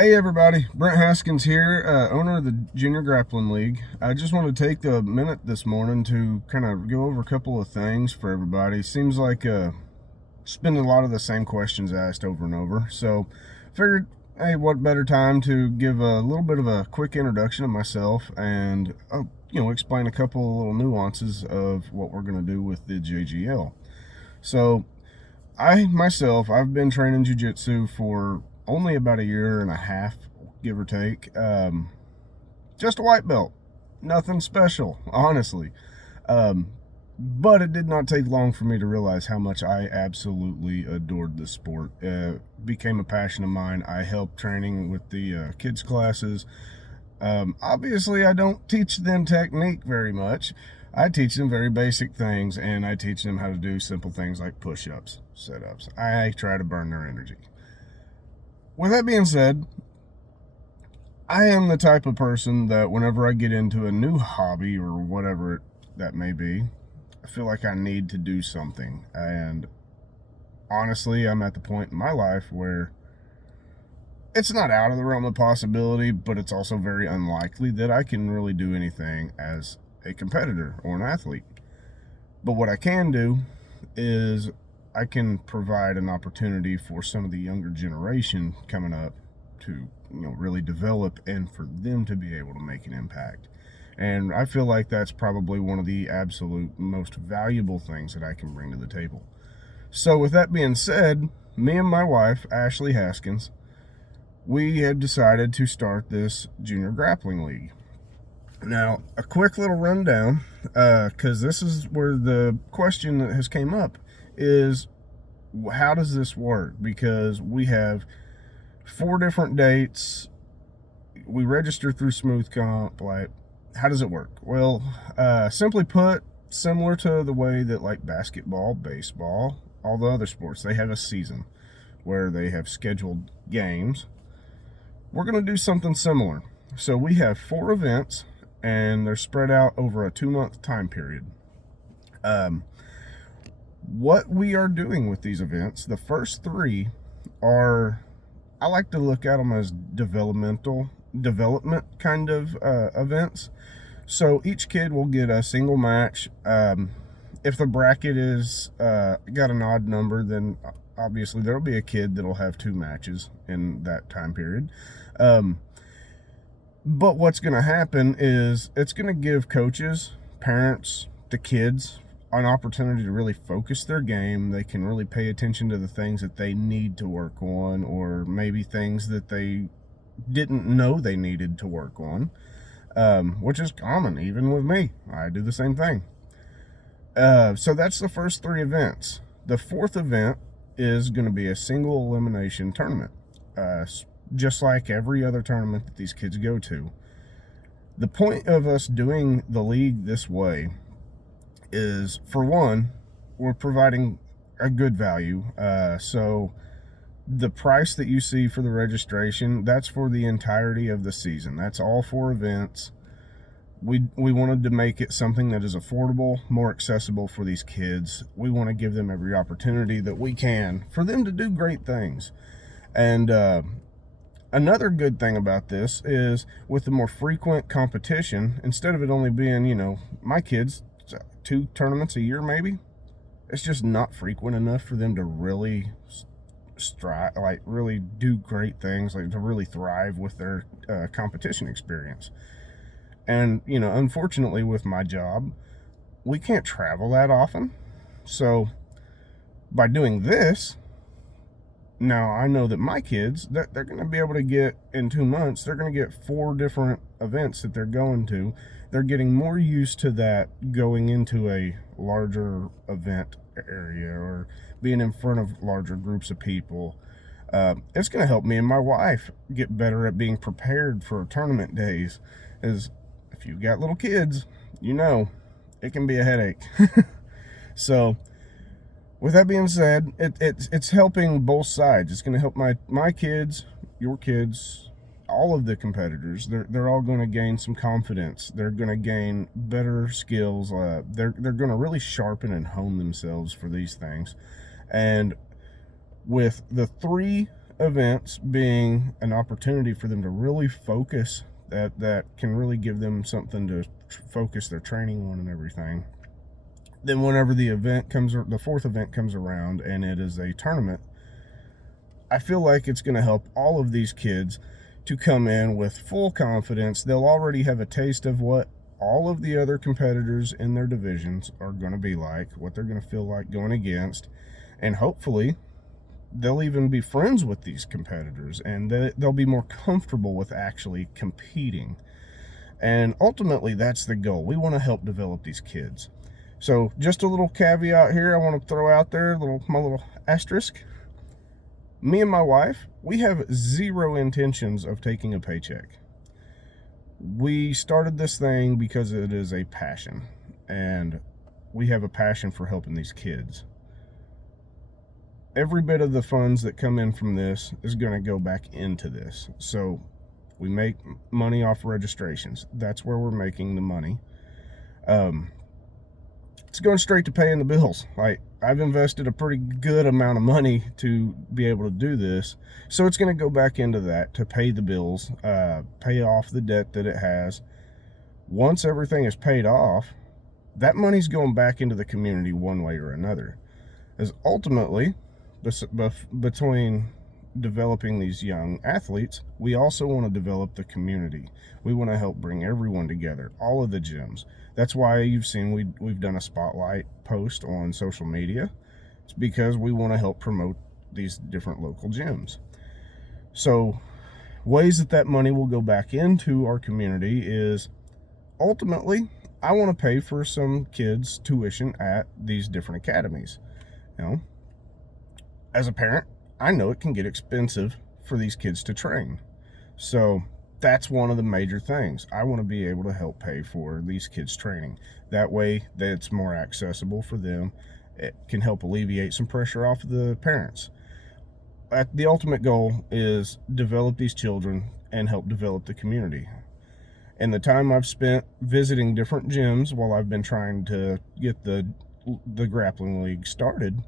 Hey everybody, Brent Haskins here, owner of the Junior Grappling League. I just want to take a minute this morning to kind of go over a couple of things for everybody. Seems like it's been a lot of the same questions asked over and over. So figured, hey, what better time to give a little bit of a quick introduction of myself and, explain a couple of little nuances of what we're going to do with the JGL. So I've been training jiu-jitsu for only about a year and a half, give or take. Just a white belt. Nothing special, honestly. But it did not take long for me to realize how much I absolutely adored this sport. It became a passion of mine. I helped training with the kids' classes. Obviously, I don't teach them technique very much. I teach them very basic things, and I teach them how to do simple things like push-ups, sit-ups. I try to burn their energy. With that being said, I am the type of person that whenever I get into a new hobby or whatever that may be, I feel like I need to do something. And honestly, I'm at the point in my life where it's not out of the realm of possibility, but it's also very unlikely that I can really do anything as a competitor or an athlete. But what I can do is I can provide an opportunity for some of the younger generation coming up to really develop and for them to be able to make an impact. And I feel like that's probably one of the absolute most valuable things that I can bring to the table. So with that being said, me and my wife, Ashley Haskins, we had decided to start this Junior Grappling League. Now, a quick little rundown, because this is where the question that has came up is, how does this work? Because we have 4 different dates. We register through Smoothcomp. Like, how does it work? Well, simply put, similar to the way that like basketball, baseball, all the other sports, they have a season where they have scheduled games. We're going to do something similar. So we have 4 events, and they're spread out over a 2-month time period. What we are doing with these events, the first 3 are, I like to look at them as development kind of events. So each kid will get a single match. If the bracket is got an odd number, then obviously there'll be a kid that'll have 2 matches in that time period. But what's going to happen is it's going to give coaches, parents, the kids an opportunity to really focus their game. They can really pay attention to the things that they need to work on, or maybe things that they didn't know they needed to work on, which is common even with me. I do the same thing. So that's the first 3 events. The 4th event is going to be a single elimination tournament, just like every other tournament that these kids go to. The point of us doing the league this way is, for one, we're providing a good value. So the price that you see for the registration, that's for the entirety of the season. That's all 4 events. We wanted to make it something that is affordable, more accessible for these kids. We want to give them every opportunity that we can for them to do great things. And another good thing about this is, with the more frequent competition, instead of it only being, my kids, 2 tournaments a year maybe, it's just not frequent enough for them to really strive, like really do great things, like to really thrive with their competition experience. And unfortunately with my job, we can't travel that often. So by doing this, now I know that my kids, that they're going to be able to get, in 2 months, they're going to get 4 different events that they're going to. They're getting more used to that, going into a larger event area or being in front of larger groups of people. It's going to help me and my wife get better at being prepared for tournament days. As if you've got little kids, it can be a headache. So with that being said, it's helping both sides. It's going to help my kids, your kids, all of the competitors. They're all going to gain some confidence. They're going to gain better skills. They're going to really sharpen and hone themselves for these things. And with the 3 events being an opportunity for them to really focus, that can really give them something to focus their training on and everything. Then whenever the fourth event comes around and it is a tournament, I feel like it's going to help all of these kids to come in with full confidence. They'll already have a taste of what all of the other competitors in their divisions are going to be like, what they're going to feel like going against, and hopefully they'll even be friends with these competitors, and they'll be more comfortable with actually competing. And ultimately, that's the goal. We want to help develop these kids. So just a little caveat here I want to throw out there, my little asterisk. Me and my wife, we have zero intentions of taking a paycheck. We started this thing because it is a passion, and we have a passion for helping these kids. Every bit of the funds that come in from this is going to go back into this. So we make money off registrations. That's where we're making the money. It's going straight to paying the bills. Like, I've invested a pretty good amount of money to be able to do this. So it's going to go back into that to pay the bills, pay off the debt that it has. Once everything is paid off, that money's going back into the community one way or another. As ultimately, between developing these young athletes, we also want to develop the community. We want to help bring everyone together, all of the gyms. That's why you've seen we've done a spotlight post on social media. It's because we want to help promote these different local gyms. So ways that money will go back into our community is, ultimately, I want to pay for some kids' tuition at these different academies. You know, as a parent, I know it can get expensive for these kids to train. So that's one of the major things. I want to be able to help pay for these kids' training. That way, it's more accessible for them. It can help alleviate some pressure off of the parents. The ultimate goal is develop these children and help develop the community. And the time I've spent visiting different gyms while I've been trying to get the grappling league started,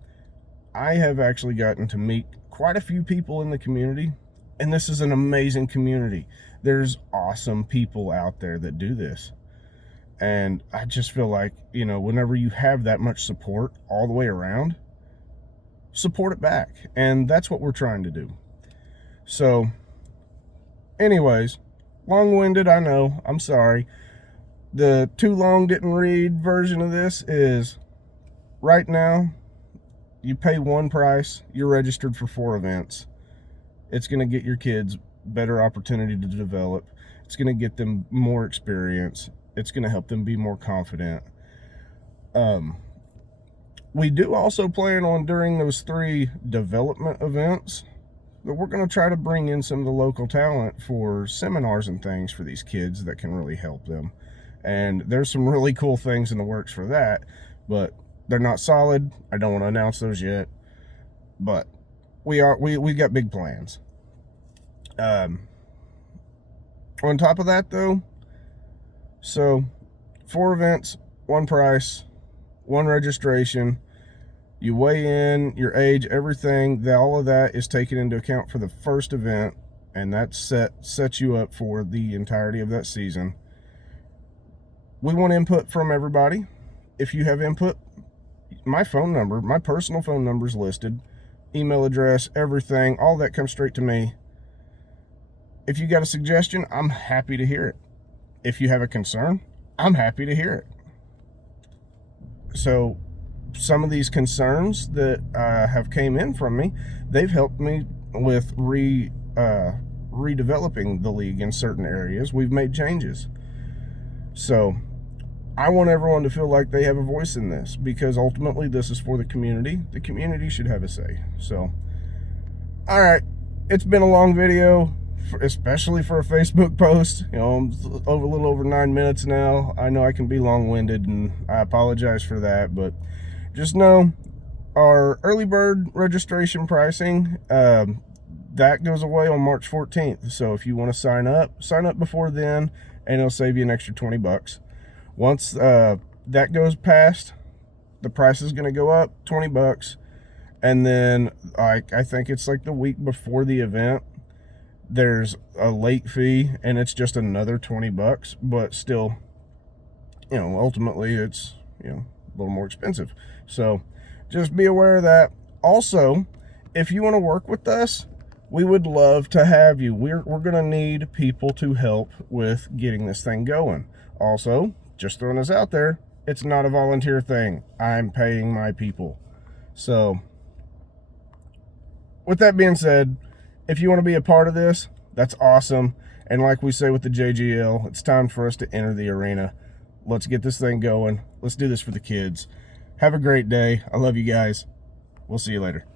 I have actually gotten to meet quite a few people in the community, and this is an amazing community. There's awesome people out there that do this. And I just feel like, you know, whenever you have that much support all the way around, support it back. And that's what we're trying to do. So, anyways, long-winded, I know, I'm sorry. The too long didn't read version of this is, right now, you pay one price, you're registered for 4 events. It's going to get your kids better opportunity to develop. It's going to get them more experience. It's going to help them be more confident. We do also plan on, during those 3 development events, that we're going to try to bring in some of the local talent for seminars and things for these kids that can really help them. And there's some really cool things in the works for that, but they're not solid. I don't want to announce those yet, but we got big plans. On top of that, though, so 4 events, 1 price, 1 registration. You weigh in, your age, everything, all of that is taken into account for the first event, and that sets you up for the entirety of that season. We want input from everybody. If you have input, my phone number, my personal phone number is listed, email address, everything, all that comes straight to me. If you got a suggestion, I'm happy to hear it. If you have a concern, I'm happy to hear it. So some of these concerns that have came in from me, they've helped me with redeveloping the league in certain areas. We've made changes. So I want everyone to feel like they have a voice in this, because ultimately this is for the community. The community should have a say. So, all right, it's been a long video, especially for a Facebook post. You know, I'm a little over 9 minutes now. I know I can be long-winded, and I apologize for that, but just know our early bird registration pricing, that goes away on March 14th. So if you want to sign up before then, and it'll save you an extra $20. Once that goes past, the price is going to go up $20, And then I think it's like the week before the event, there's a late fee, and it's just another $20, but still, you know, ultimately it's, you know, a little more expensive. So just be aware of that. Also, if you want to work with us, we would love to have you. We're going to need people to help with getting this thing going. Also, just throwing this out there, it's not a volunteer thing. I'm paying my people. So with that being said, if you want to be a part of this, that's awesome. And like we say with the JGL, it's time for us to enter the arena. Let's get this thing going. Let's do this for the kids. Have a great day. I love you guys. We'll see you later.